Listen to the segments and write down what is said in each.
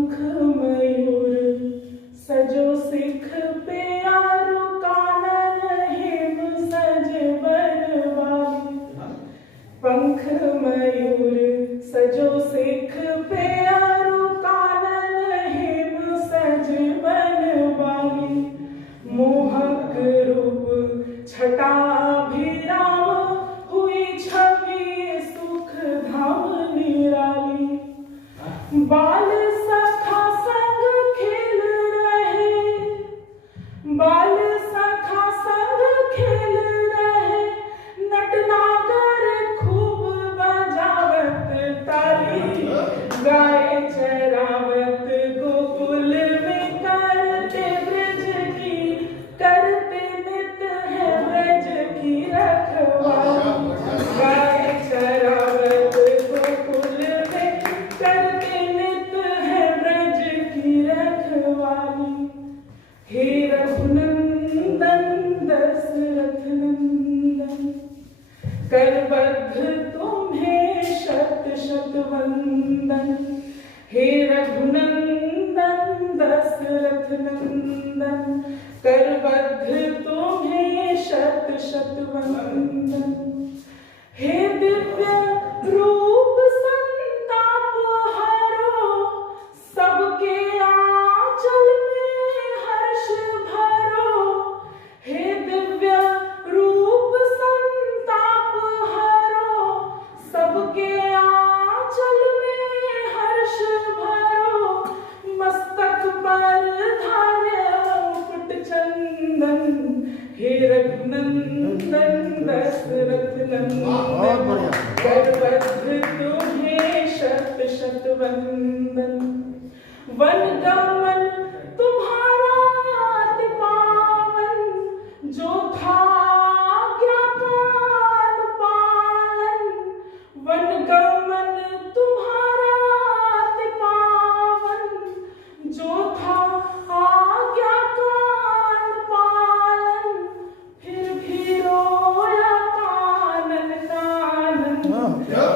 पंख मयूर सजो सिख प्यारो कानन हेम सज बरवाली। पंख मयूर सजो सिख प्यारो कानन हेम सज बनवाली। मोहक रूप छटा भिराम हुई छवि सुख धाम निराली। बाल सखा संग खेल रहे, बाल सखा संग खेल रहे, नटनागर खूब बजावत ताली। गाय चरावत गोकुल में करते ब्रज की, करते नित है ब्रज की रखवाली। गाय चरावत गोकुल में करते नित है ब्रज की रखवाली। हे रघुनंदन दशरथ नंदन, करबद्ध तुम्हें शत शत वंदन। हे रघुनंदन दशरथ नंदन, करबद्ध तुम्हें शत शत वंदन। हे दिव्य रूप संताप हरो, सबके आंचल में हर्ष भरो। हे दिव्य रूप संताप हरो, सबके आंचल में हर्ष भरो। मस्तक पर धार्य मुकुट चंदन, हे रघुनंदन दशरथ नंदन, करबद्ध तुम्हें शत शत वंदन। वन गमन तुम्हारा अति पावन, जो था आज्ञाकार पालन। वन गमन तुम्हारा अति पावन, जो था आज्ञाकार पालन। फिर भी रोया कानन कानन,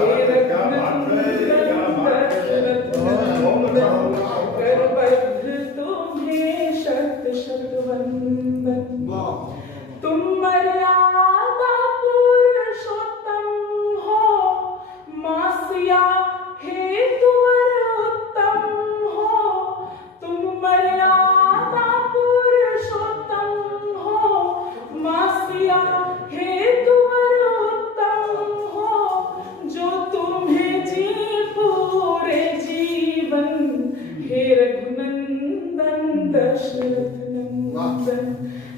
हे रघुनंदन दशरथ नंदन, करबद्ध तुम्हें शत शत वंदन। तुम मर्यादा पुरुषोत्तम हो, मासिया हेतु उत्तम हो। तुम मर्यादा पुरुषोत्तम हो, मासिया हेतु उत्तम हो। जो तुम्हें जी पूरे जीवन, हे रघुनंदन दशरथ नंदन,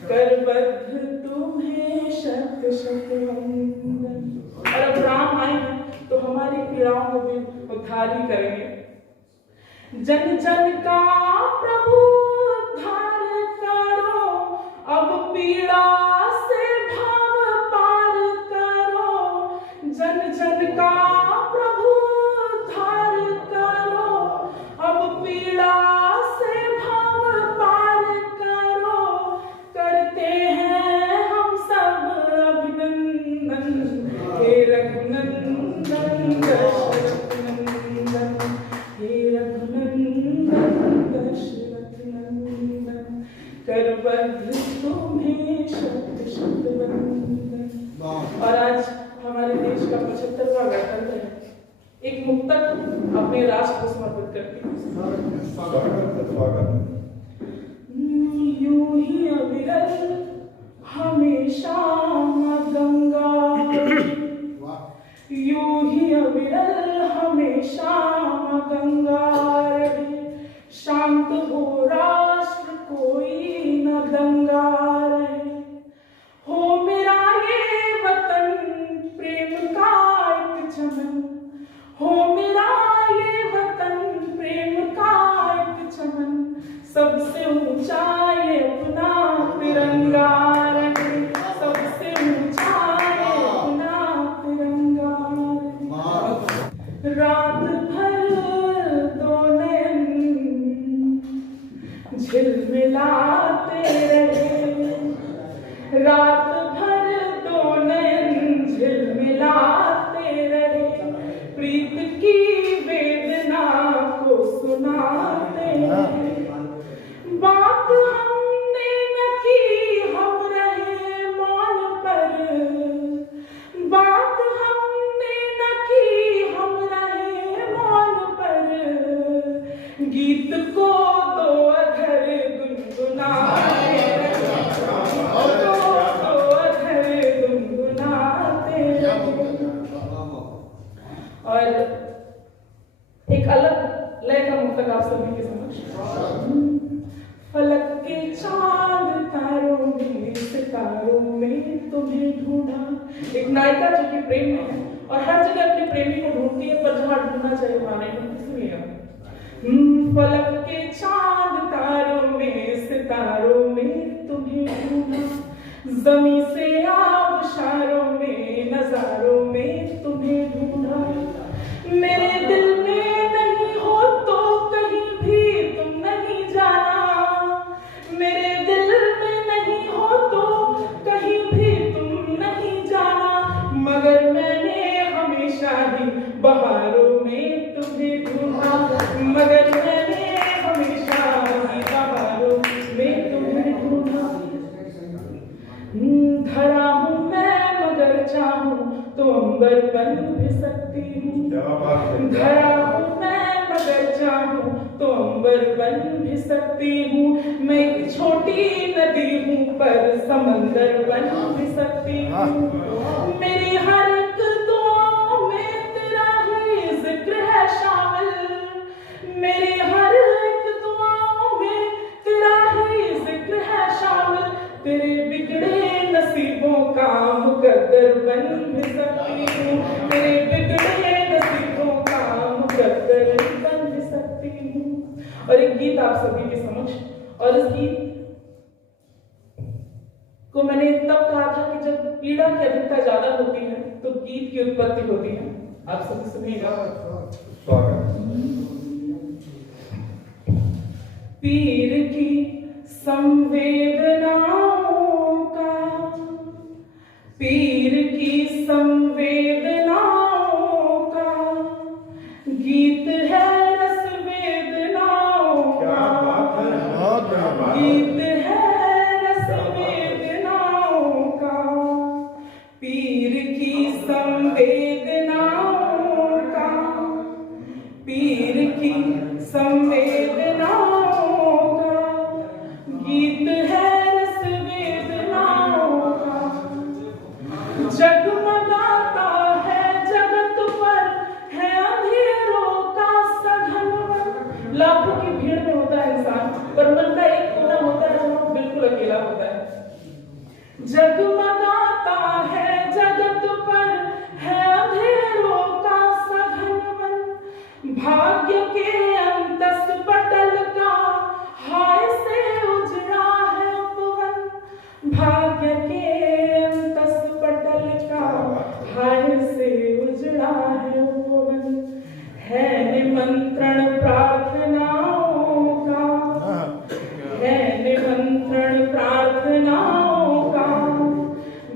करबद्ध तुम्हें शत शत वंदन। और अब राम आए हैं तो हमारी पीड़ाओं को भी उद्धार ही करेंगे। जन जन का प्रभु उद्धार करो, अब पीड़ा से भाव पार करो। जन जन का प्रभु उद्धार करो, अब पीड़ा से भाव पार करो। करते हैं हम सब अभिनंदन, हे रघुनंदन दशरथ नंदन, हे रघुनंदन दशरथ नंदन, करबद्ध तुम्हें शत शत वंदन। और आज हमारे देश का 75वां गणतंत्र है। एक मुक्तक अपने राष्ट्र को समर्पित करती हूँ। यूं ही अविरल हमेशा गंगा, यूं ही अविरल हमेशा गंगा रहे। शांत हो राष्ट्र कोई न दंगा रहे। हो मेरा ये वतन प्रेम का एक चमन, हो मेरा ये वतन प्रेम का एक चमन। सबसे ऊंचा ये अपना तिरंगा रहे, सबसे ऊंचा ये अपना तिरंगा रहे। रात भर दो नयन झिलमिलाते रहे, रात भर दो नयन झिलमिलाते रहे। प्रीत की वेदना को सुनाते बात हमने न की, हम रहे मौन पर। बात हमने न की, हम रहे मौन पर। गीत को दो अधर गुनगुनाते रहे, दो अधर गुनगुनाते रहे। और एक अलग लय का मुक्तक आप सभी के समक्ष। फलक के चांद तारों में, सितारों में तुम्हें ढूंढा। एक नायिका जो कि प्रेम में है और हर जगह अपने प्रेमी को ढूंढती है, पर जहां ढूंढना चाहिए वहां नहीं ढूंढती। सुनिएगा। फलक के चांद तारों में, सितारों में तुम्हें ढूंढा। जमी से आबशारों में, नजारों में तुम्हें ढूंढा। मेरे दिल में नहीं हो तो कहीं भी तुम नहीं जाना। मेरे दिल में नहीं हो तो कहीं भी तुम नहीं जाना। मगर मैंने हमेशा ही बहारों में तुम्हें ढूंढा। मगर मैंने हमेशा ही बहारों में तुम्हें ढूंढा। धरा हूं मैं मगर चाहूं तो अंबर बन भी सकती हूँ। धरा हूं मैं मगर चाहूं तो अंबर बन भी सकती हूँ। मैं एक छोटी नदी हूँ पर समंदर बन भी सकती हूँ। मेरी हर एक दुआओं में तेरा ही जिक्र है शामिल। मेरी हर एक दुआओं में तेरा ही जिक्र है शामिल। तेरे बिगड़े नसीबों का मुकद्दर बन भी सकती हूँ। तेरे बिगड़े नसीबों का मुकद्दर बन भी सकती हूँ। और एक गीत आप सभी के समक्ष। और इस गीत को मैंने तब कहा था कि जब पीड़ा की अधिकता ज्यादा होती है तो गीत की उत्पत्ति होती है। आप सभी सुनिएगा। पीर की संवेदनाओं का, पीर की संवेदनाओं का गीत है रस वेदनाओं का। गीत है रस वेदनाओं का। पीर की संवेदनाओं का, पीर की संवेदनाओं का गीत है रस वेदनाओं का। जगमगाता है जगत पर, है अंधेरों का सघन वन। लाखों की भीड़ में होता है इंसान, पर मन का एक कोना होता है जो बिल्कुल अकेला होता है। जगमगाता है जगत पर, है अंधेरों का सघन वन। भाग्य के अंतस पटल का हाय से उजड़ा है उपवन। भाग्य के अंतस पटल का हाय से उजड़ा है उपवन। है निमंत्रण प्रार्थनाओं का, है निमंत्रण प्रार्थनाओं का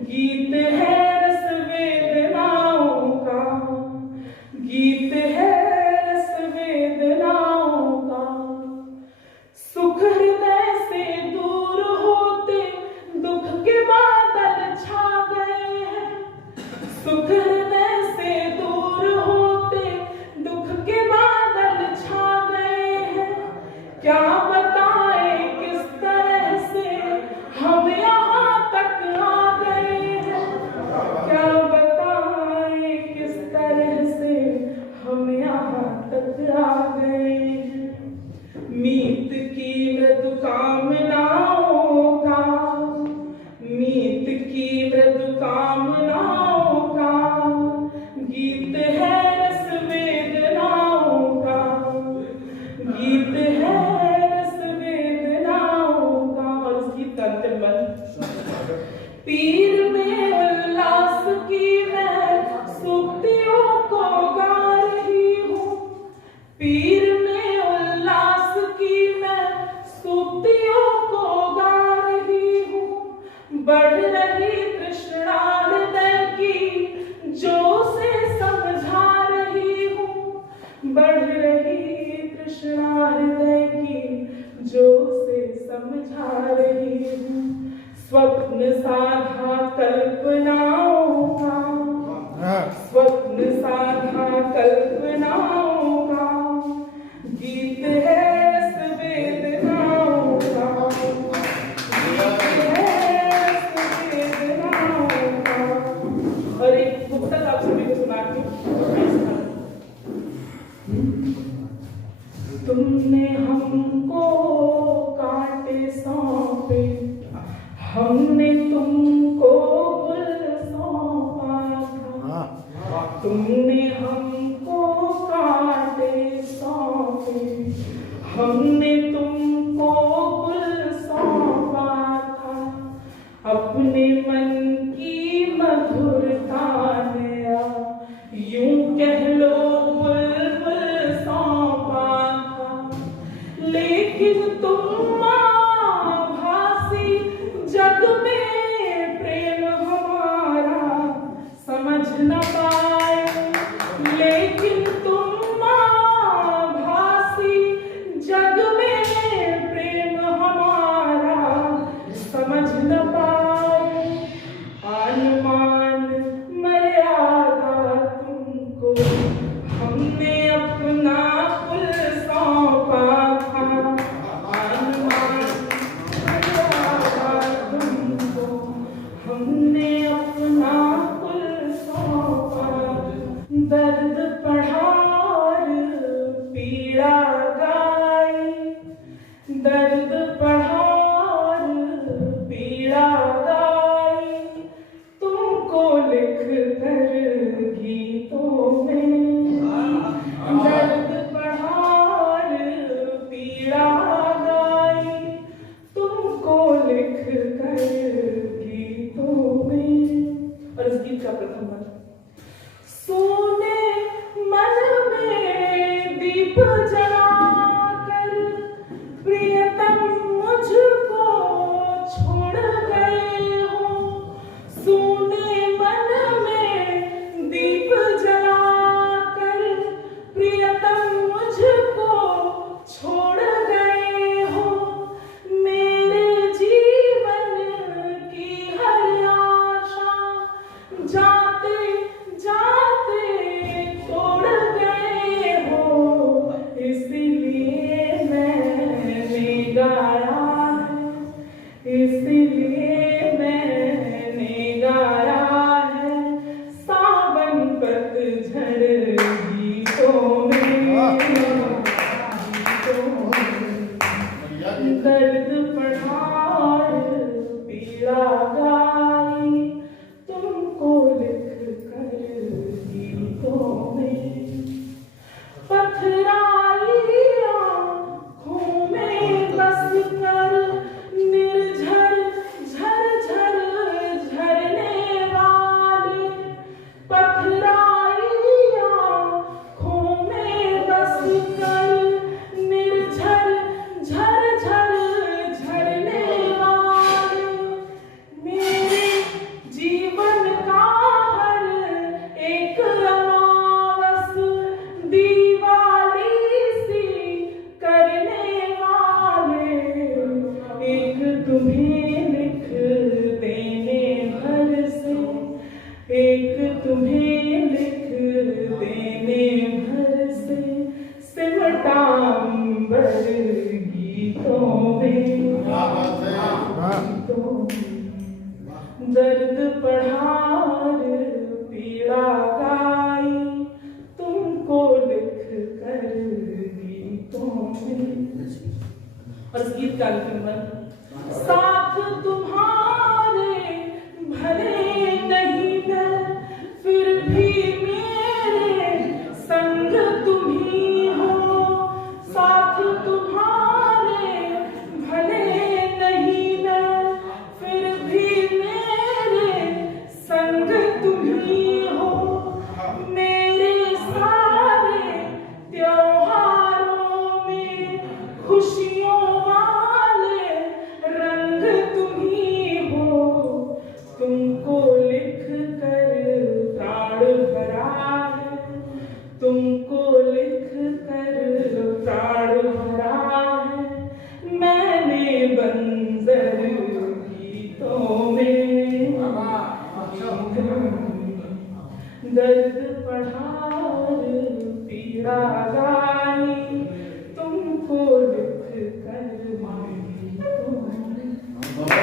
गीत है रस वेदनाओं का। गीत है रस वेदनाओं का। सुख हृदय से दूर होते दुख के बादल छा गए हैं। सुख हृदय से दूर होते दुख के बादल छा गए हैं। क्या बताएं किस तरह से हम यहाँ तक आ गए हैं। क्या बताएं किस तरह से हम यहाँ तक आ गए हैं। मीत की मृदु कामनाओं का, मीत की मृदु कामनाओं का गीत है रस वेदनाओं का। गीत है हृदय की जो से समझा रही हूँ। स्वप्न साधा कल्पनाओं का, स्वप्न साधा कल्पनाओं का गीत है रस वेदनाओं का, गीत है रस वेदनाओं का। और एक पुस्तक आप सभी को सुनाती हूँ। तुमने हमको कांटे सौंपे, हमने तुमको गुल सौंपा था। तुमने हमको कांटे सौंपे, हमने तुमको गुल सौंपा था। अपने मन की मधुरता नया यूं कह लो बुलबुल सौंपा था। लेकिन तुम आभासी जग में प्रेम हमारा समझ न पाए। लेकिन तुम आभासी जग में प्रेम हमारा समझ न पाए। आनमान मर्यादा तुमको हमने अपना कुल सौंपा था। आनमान मर्यादा तुमको हमने अपना कुल सौंपा। दर्द पढ़ार पीड़ा गाई, दर्द पढ़ार पीड़ा गाई तुमको लिख कर गीतों में। दर्द पढ़ार पीड़ा गाई तुमको लिख कर गीतों में। और इस गीत का प्रथम वर्ष। सोने मन में दीप जलाकर प्रियतम मुझको छोड़ गए हो। सोने मन में दीप जलाकर प्रियतम मुझको छोड़ गए हो। मेरे जीवन की हर आशा जाते जाते तोड़ गए हो। इसलिए मैंने गाया है, इसलिए मैंने गाया है सावन पतझड़ गीतों में। दर्द पढ़ार पीड़ा गाई तुमको लिख कर गीतों में। पथराई आँखों में बस कर निर्झर झरझर झरने वाले। पथराई आँखों में बस कर निर्झर झरझर झरने वाले। मेरे जीवन का हर एक अमावस दीवाली सी करने वाले। एक तुम्हें लिख देने भर से, एक तुम्हें लिख देने भर से सिमटा अंबर गीतों में। गीतों में दर्द पढ़ार पीड़ा गाई तुमको लिख कर गीतों में। और इस गीत का अंतिम वर्ग। साथ तुम्हारे भले नहीं मैं, फिर भी मेरे संग तुम ही हो। साथ तुम्हारे भले नहीं मैं, फिर भी मेरे संग तुम ही हो। मेरे सारे त्योहारों में खुशियों वाले रंग तुम ही हो। तुमको लिख कर प्राण भरा है, तुमको लिख कर प्राण भरा दर्द पढ़ार पीड़ा गाई तुमको लिख कर मांगी तुम्हारी।